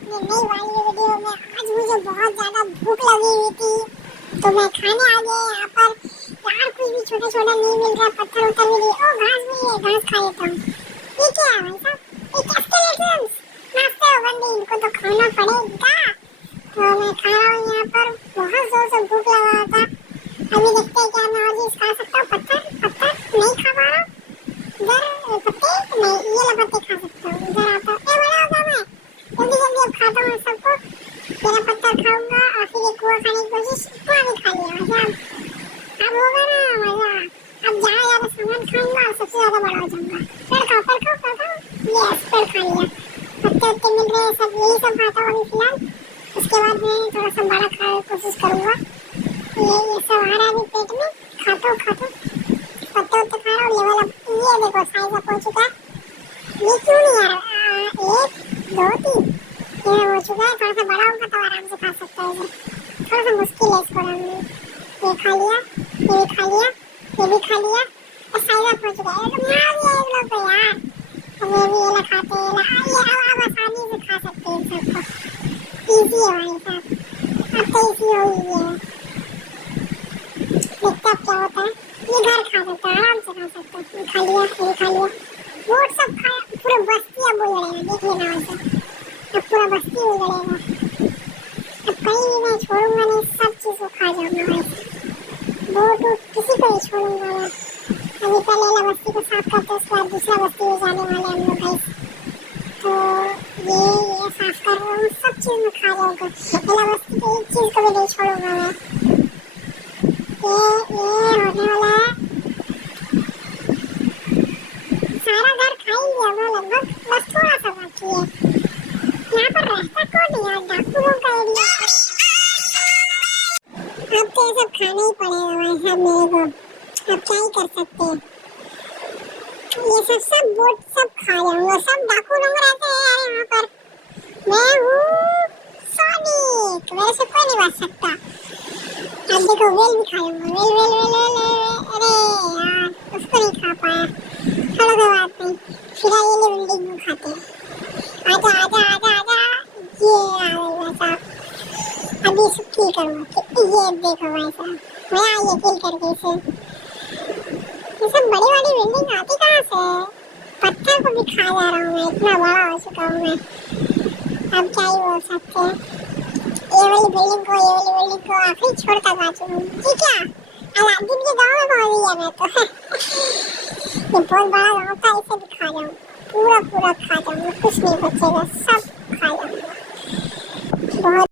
अपनी नई वाली वीडियो में। आज मुझे बहुत ज़्यादा भूख लगी हुई थी तो मैं खाने आ गया यहाँ पर। यार कुछ भी छोटा छोटा नहीं मिल रहा, पत्थर उत्तर भी नहीं। ओ घास भी है, घास खा लेता हूँ। ये क्या है भाई साहब? ये कैस्केलेटन्स नाश्ते हो बंदी, इनको तो खाना पड़ेगा। तो मैं खा रहा हूँ यहाँ पर, बहुत जोर से भूख लगा था। अभी देखते हैं क्या मैं और चीज़ खा सकता हूँ। पत्थर पत्थर नहीं खा पा रहा। इधर पत्ते नहीं, ये वाले पत्ते खा सकता हूँ। इधर आता है, बड़ा होता मैं जल्दी जल्दी अब खाता हूँ सबको। मेरा पत्थर खाऊंगा और फिर एक कुआं खाने की कोशिश। कुआं भी खा लिया मतलब, अब होगा ना मजा। अब जहाँ ज़्यादा सामान खाऊंगा सबसे ज़्यादा बड़ा हो जाऊंगा। पेड़ खाओ पेड़ खाओ पेड़ खाओ। यस पेड़ खा लिया। पत्ते उत्ते मिल रहे हैं सब, यही सब खाता हूँ अभी फिलहाल। उसके बाद मैं थोड़ा सा बड़ा खाने की कोशिश करूँगा। ये सब आ रहा है अभी पेट में। खाता हूँ पत्ते उत्ते खा रहा हूँ। लेवल अप, ये देखो साइज अप हो चुका है। ये क्यों नहीं आ रहा? एक दो तीन ये हो चुका है। थोड़ा सा बड़ा होगा तो आराम से खा सकता है। थोड़ा सा मुश्किल है इसको। ये खा लिया, ये भी खा लिया, ये भी खा लिया। और साइज अप हो चुका है। मार दिया इन लोग को यार। अब ये भी ये लोग खाते हैं। ये अब आसानी से खा सकते हैं सबको। इजी है भाई साहब, अब तो इजी हो ही गया है। देखते अब क्या होता है। ये घर खा सकता है, आराम से खा सकता है। ये खा लिया, ये खा लिया। वो सब खाया, पूरा बस्ती अब उजड़ेगा। देख लेना वैसे, अब पूरा बस्ती उजड़ेगा। अब कहीं भी मैं छोड़ूंगा नहीं, सब चीज़ को खा जाऊंगा वैसे। बोट किसी को नहीं छोड़ूंगा मैं। अभी पहले वाला बस्ती को साफ करते, उसके बाद दूसरा बस्ती में जाने वाले हम लोग गाइस। तो ये साफ कर रहा हूँ, सब चीज़ में खा जाऊंगा। पहला बस्ती की एक चीज़ को भी नहीं छोड़ूंगा मैं। ये होने वाला है। सारा घर खा ही लिया मैं लगभग, बस थोड़ा सा बाकी है। यहाँ पर रहता कौन है यार? डाकुओं का एरिया। अब तो ये सब खाना ही पड़ेगा भाई साहब मेरे को। अब क्या ही कर सकते हैं। ये सब बोट सब खा जाऊंगा। सब डाकू लोग रहते हैं यार यहाँ पर। मैं हूँ सोनिक, मेरे से कोई नहीं बच सकता। अब देखो वेल भी खा जाऊंगा। वेल। अरे यार उसको नहीं खा पाया। थोड़ा सा बात नहीं, फिलहाल ये बिल्डिंग में खाते हैं। आजा आजा आजा आजा। ये आ गई भाई साहब। अभी इसको किल करूँगा। ये देखो भाई साहब, मैं ये किल करके इसे। ये सब बड़ी बड़ी बिल्डिंग आती कहाँ से? पत्थर को भी खा जा रहा हूँ मैं, इतना बड़ा हो चुका हूँ मैं। अब क्या ही बोल सकते हैं। ये वाली बिल्डिंग को आखिरी छोड़ कर आ चुका हूँ। ये क्या अलादीन के गाँव में पहुँच गया मैं तो। ये बहुत बड़ा गाँव था, इसे भी खा जाऊँ। पूरा खा जाऊंगा, कुछ नहीं बचेगा, सब खा जाऊंगा। बहुत